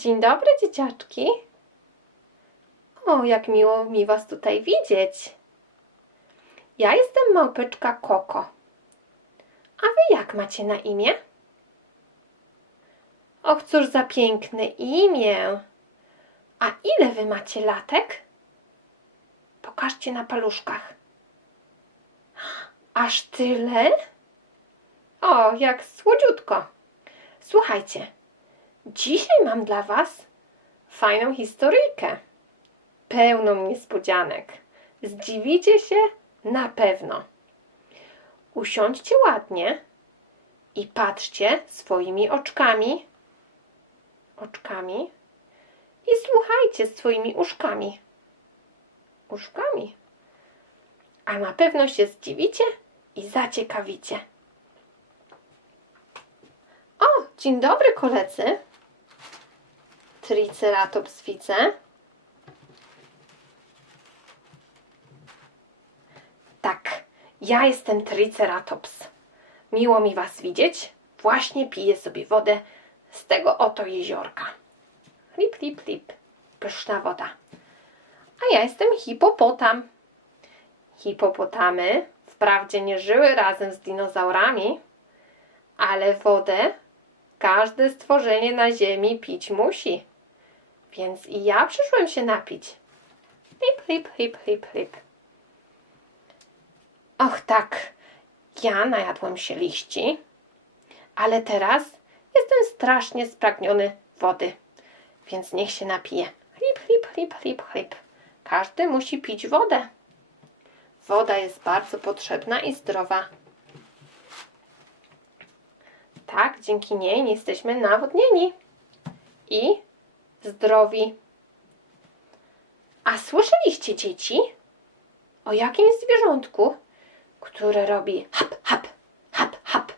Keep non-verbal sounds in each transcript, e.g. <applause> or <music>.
Dzień dobry, dzieciaczki. O, jak miło mi was tutaj widzieć. Ja jestem małpeczka Koko. A wy jak macie na imię? Och, cóż za piękne imię. A ile wy macie latek? Pokażcie na paluszkach. Aż tyle? O, jak słodziutko. Słuchajcie, dzisiaj mam dla Was fajną historyjkę. Pełną niespodzianek. Zdziwicie się na pewno. Usiądźcie ładnie i patrzcie swoimi oczkami. Oczkami. I słuchajcie swoimi uszkami. Uszkami. A na pewno się zdziwicie i zaciekawicie. O, dzień dobry koledzy. Triceratops widzę. Tak, ja jestem Triceratops. Miło mi was widzieć. Właśnie piję sobie wodę z tego oto jeziorka. Lip, lip, lip. Pyszna woda. A ja jestem hipopotam. Hipopotamy wprawdzie nie żyły razem z dinozaurami, ale wodę każde stworzenie na ziemi pić musi. Więc i ja przyszłem się napić. Hip, hip, hip, hip, hip. Och tak, ja najadłem się liści, ale teraz jestem strasznie spragniony wody, więc niech się napije. Hip, hip, hip, hip, hip. Każdy musi pić wodę. Woda jest bardzo potrzebna i zdrowa. Tak, dzięki niej jesteśmy nawodnieni i zdrowi. A słyszeliście, dzieci, o jakimś zwierzątku, które robi hap, hap, hap, hap.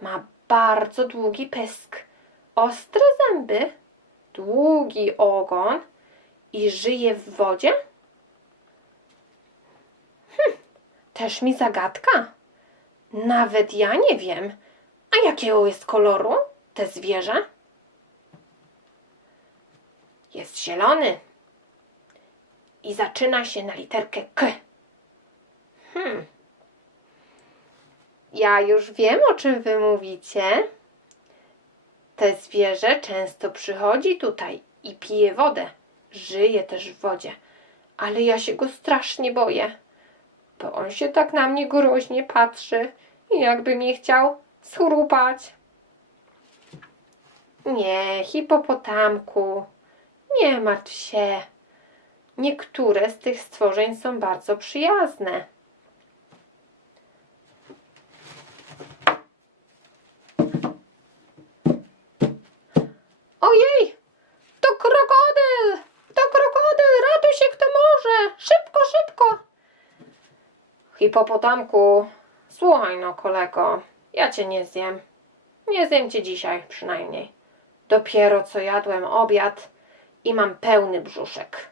Ma bardzo długi pysk, ostre zęby, długi ogon i żyje w wodzie? Hm, też mi zagadka. Nawet ja nie wiem. A jakiego jest koloru te zwierzę? Jest zielony. I zaczyna się na literkę K. Hmm. Ja już wiem, o czym wy mówicie. Te zwierzę często przychodzi tutaj i pije wodę. Żyje też w wodzie. Ale ja się go strasznie boję. Bo on się tak na mnie groźnie patrzy i jakby mnie chciał schrupać. Nie, hipopotamku, nie martw się. Niektóre z tych stworzeń są bardzo przyjazne. Ojej! To krokodyl! To krokodyl! Ratuj się kto może! Szybko, szybko! Hipopotamku, słuchaj no kolego, ja cię nie zjem. Nie zjem cię dzisiaj przynajmniej. Dopiero co jadłem obiad i mam pełny brzuszek.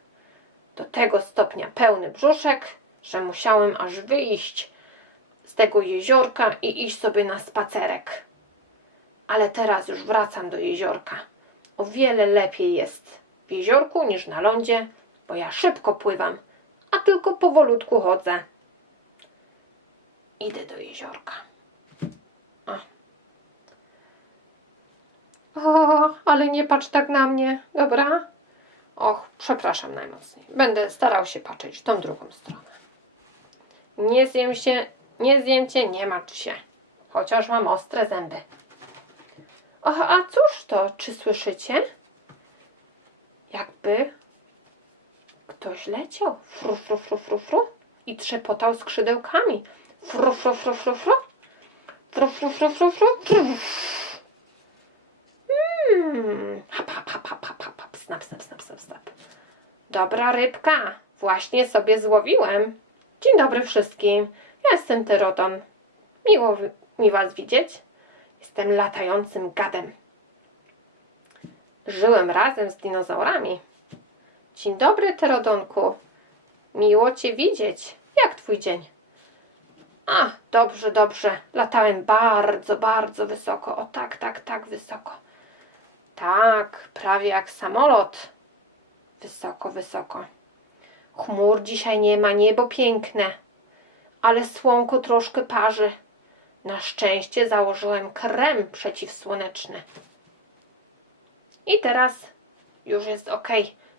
Do tego stopnia pełny brzuszek, że musiałem aż wyjść z tego jeziorka i iść sobie na spacerek. Ale teraz już wracam do jeziorka. O wiele lepiej jest w jeziorku niż na lądzie, bo ja szybko pływam, a tylko powolutku chodzę. Idę do jeziorka. O. o, ale nie patrz tak na mnie, dobra? Och, przepraszam najmocniej. Będę starał się patrzeć w tą drugą stronę. Nie zjem się, nie zjem cię, nie martw się. Chociaż mam ostre zęby. O, a cóż to? Czy słyszycie? Jakby ktoś leciał. Fru, fru, fru, fru, fru. I trzepotał skrzydełkami. Fru, fru, fru, fru, fru. Fru, fru, fru, fru, fru, fru. Hmm. Snap, snap, snap, snap, snap. Dobra rybka. Właśnie sobie złowiłem. Dzień dobry wszystkim. Ja jestem Tyrodon. Miło mi was widzieć. Jestem latającym gadem. Żyłem razem z dinozaurami. Dzień dobry, Terodonku. Miło cię widzieć. Jak twój dzień? A, dobrze, dobrze. Latałem bardzo, bardzo wysoko. O tak, tak, tak wysoko. Tak, prawie jak samolot. Wysoko, wysoko. Chmur dzisiaj nie ma, niebo piękne, ale słonko troszkę parzy. Na szczęście założyłem krem przeciwsłoneczny. I teraz już jest ok.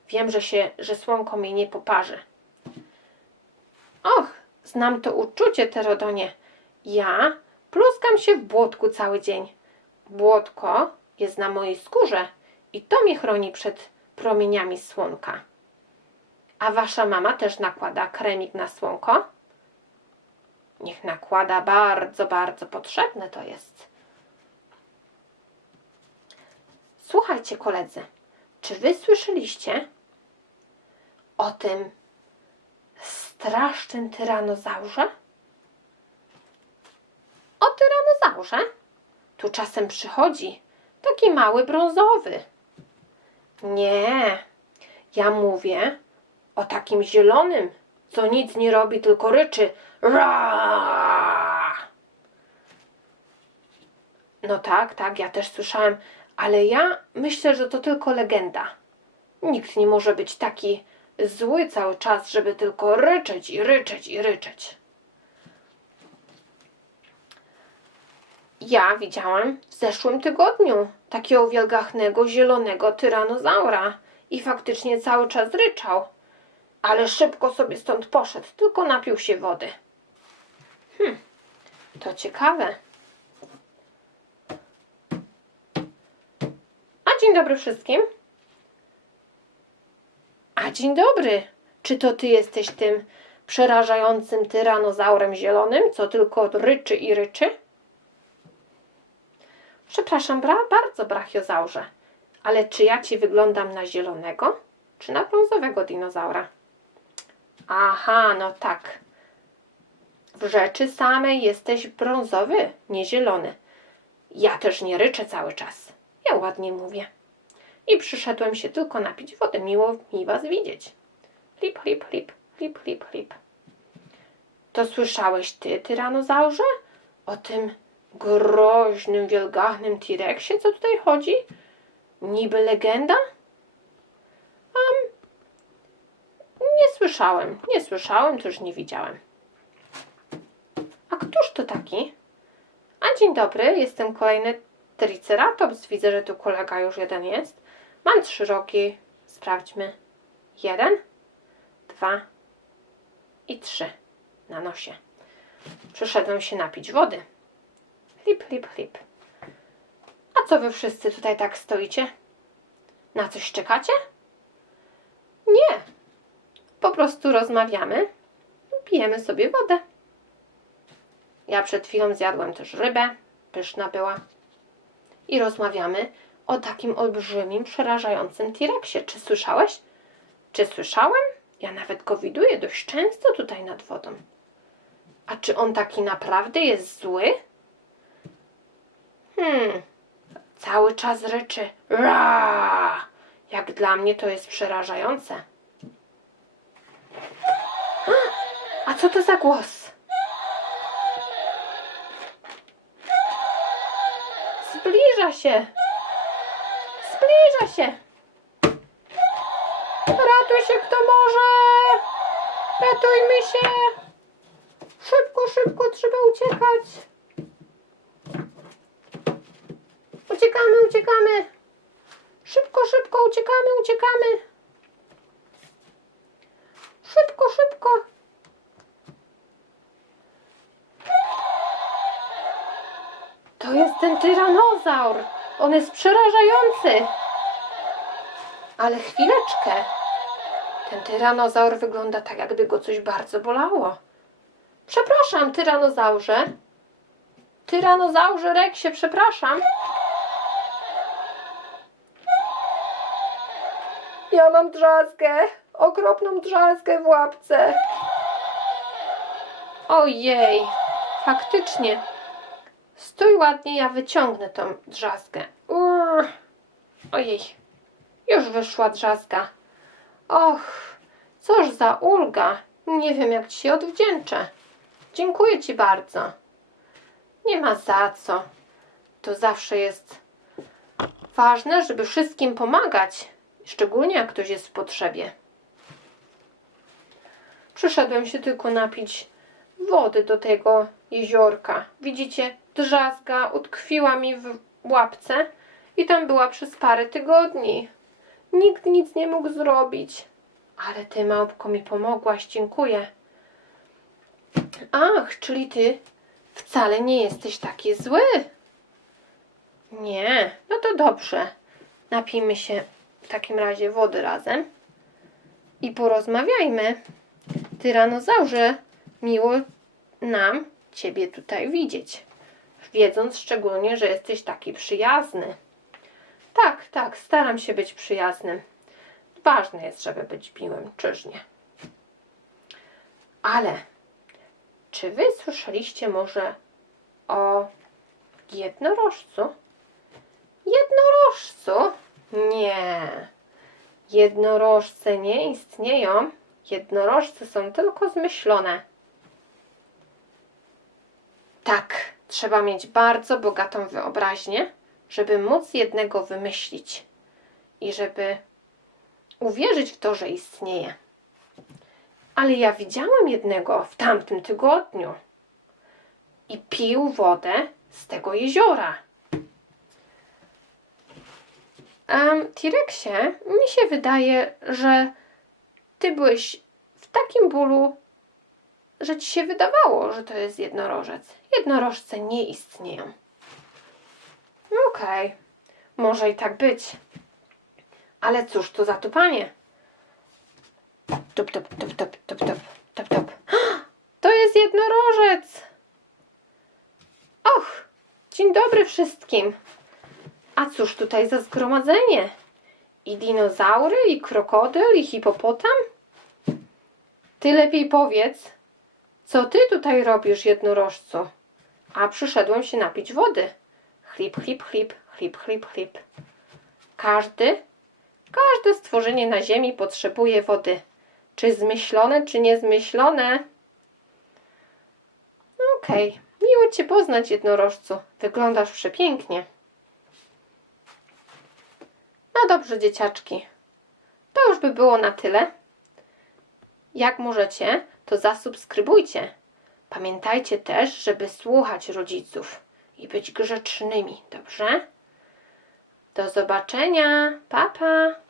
Wiem, że się, że słonko mnie nie poparzy. Och, znam to uczucie, Terodonie. Ja pluskam się w błotku cały dzień. Błotko jest na mojej skórze i to mnie chroni przed promieniami słonka. A wasza mama też nakłada kremik na słonko? Niech nakłada bardzo, bardzo potrzebne to jest. Słuchajcie, koledzy, czy wy słyszeliście o tym strasznym tyranozaurze? O tyranozaurze? Tu czasem przychodzi taki mały brązowy. Nie, ja mówię o takim zielonym, co nic nie robi, tylko ryczy. Ra! No tak, tak, ja też słyszałem, ale ja myślę, że to tylko legenda. Nikt nie może być taki zły cały czas, żeby tylko ryczeć i ryczeć i ryczeć. Ja widziałem w zeszłym tygodniu takiego wielgachnego, zielonego tyranozaura i faktycznie cały czas ryczał, ale szybko sobie stąd poszedł, tylko napił się wody. Hm, to ciekawe. A dzień dobry wszystkim. A dzień dobry. Czy to ty jesteś tym przerażającym tyranozaurem zielonym, co tylko ryczy i ryczy? Przepraszam bra bardzo, brachiozaurze, ale czy ja ci wyglądam na zielonego, czy na brązowego dinozaura? Aha, no tak. W rzeczy samej jesteś brązowy, nie zielony. Ja też nie ryczę cały czas. Ja ładnie mówię. I przyszedłem się tylko napić wody. Miło mi was widzieć. Lip, lip, lip, lip, lip, lip. To słyszałeś ty, tyranozaurze? O tym groźnym, wielgachnym T-Rexie, co tutaj chodzi? Niby legenda? Um, nie słyszałem, nie słyszałem, już nie widziałem. A któż to taki? A dzień dobry, jestem kolejny Triceratops. Widzę, że tu kolega już jeden jest. Mam trzy roki. Sprawdźmy. Jeden, dwa i trzy na nosie. Przyszedłem się napić wody. Lip, lip, lip. A co wy wszyscy tutaj tak stoicie? Na coś czekacie? Nie. Po prostu rozmawiamy. Pijemy sobie wodę. Ja przed chwilą zjadłem też rybę. Pyszna była. I rozmawiamy o takim olbrzymim, przerażającym T-Rexie. Czy słyszałeś? Czy słyszałem? Ja nawet go widuję dość często tutaj nad wodą. A czy on taki naprawdę jest zły? Hmm, cały czas ryczy ra. Jak dla mnie to jest przerażające. A co to za głos? Zbliża się. Zbliża się. Ratuj się kto może. Ratujmy się. Szybko, szybko trzeba uciekać. Uciekamy, uciekamy. Szybko, szybko, uciekamy, uciekamy. Szybko, szybko. To jest ten tyranozaur. On jest przerażający. Ale chwileczkę. Ten tyranozaur wygląda tak, jakby go coś bardzo bolało. Przepraszam, tyranozaurze. Tyranozaurze Reksie, przepraszam. Ja mam drzazgę. Okropną drzazgę w łapce. Ojej, faktycznie. Stój ładnie, ja wyciągnę tą drzazgę. Urr. Ojej, już wyszła drzazga. Och, cóż za ulga. Nie wiem, jak ci się odwdzięczę. Dziękuję ci bardzo. Nie ma za co. To zawsze jest Ważne, żeby wszystkim pomagać, szczególnie jak ktoś jest w potrzebie. Przyszedłem się tylko napić wody do tego jeziorka. Widzicie, drzazga utkwiła mi w łapce i tam była przez parę tygodni. Nikt nic nie mógł zrobić. Ale ty, małpko, mi pomogłaś, dziękuję. Ach, czyli ty wcale nie jesteś taki zły. Nie, no to dobrze. Napijmy się w takim razie wody razem i porozmawiajmy. Tyranozaurze, miło nam Ciebie tutaj widzieć, wiedząc szczególnie, że jesteś taki przyjazny. Tak, tak, staram się być przyjaznym. Ważne jest, żeby być miłym, czyż nie? Ale czy Wy słyszeliście może o jednorożcu? Jednorożcu? Nie. Jednorożce nie istnieją. Jednorożce są tylko zmyślone. Tak, trzeba mieć bardzo bogatą wyobraźnię, żeby móc jednego wymyślić i żeby uwierzyć w to, że istnieje. Ale ja widziałem jednego w tamtym tygodniu i pił wodę z tego jeziora. Um, T-Rexie, mi się wydaje, że ty byłeś w takim bólu, że ci się wydawało, że to jest jednorożec. Jednorożce nie istnieją. Okej, może i tak być. Ale cóż to za tupanie? Tup, tup, tup, tup, tup, tup, tup, tup. <gasps> To jest jednorożec! Och, dzień dobry wszystkim. A cóż tutaj za zgromadzenie? I dinozaury, i krokodyl, i hipopotam? Ty lepiej powiedz, co ty tutaj robisz, jednorożcu? A przyszedłem się napić wody. Chlip, chlip, chlip, chlip, chlip, chlip. Każdy, każde stworzenie na ziemi potrzebuje wody. Czy zmyślone, czy niezmyślone? Okej, miło cię poznać, jednorożcu. Wyglądasz przepięknie. No dobrze, dzieciaczki. To już by było na tyle. Jak możecie, to zasubskrybujcie. Pamiętajcie też, żeby słuchać rodziców i być grzecznymi, dobrze? Do zobaczenia. Pa, pa.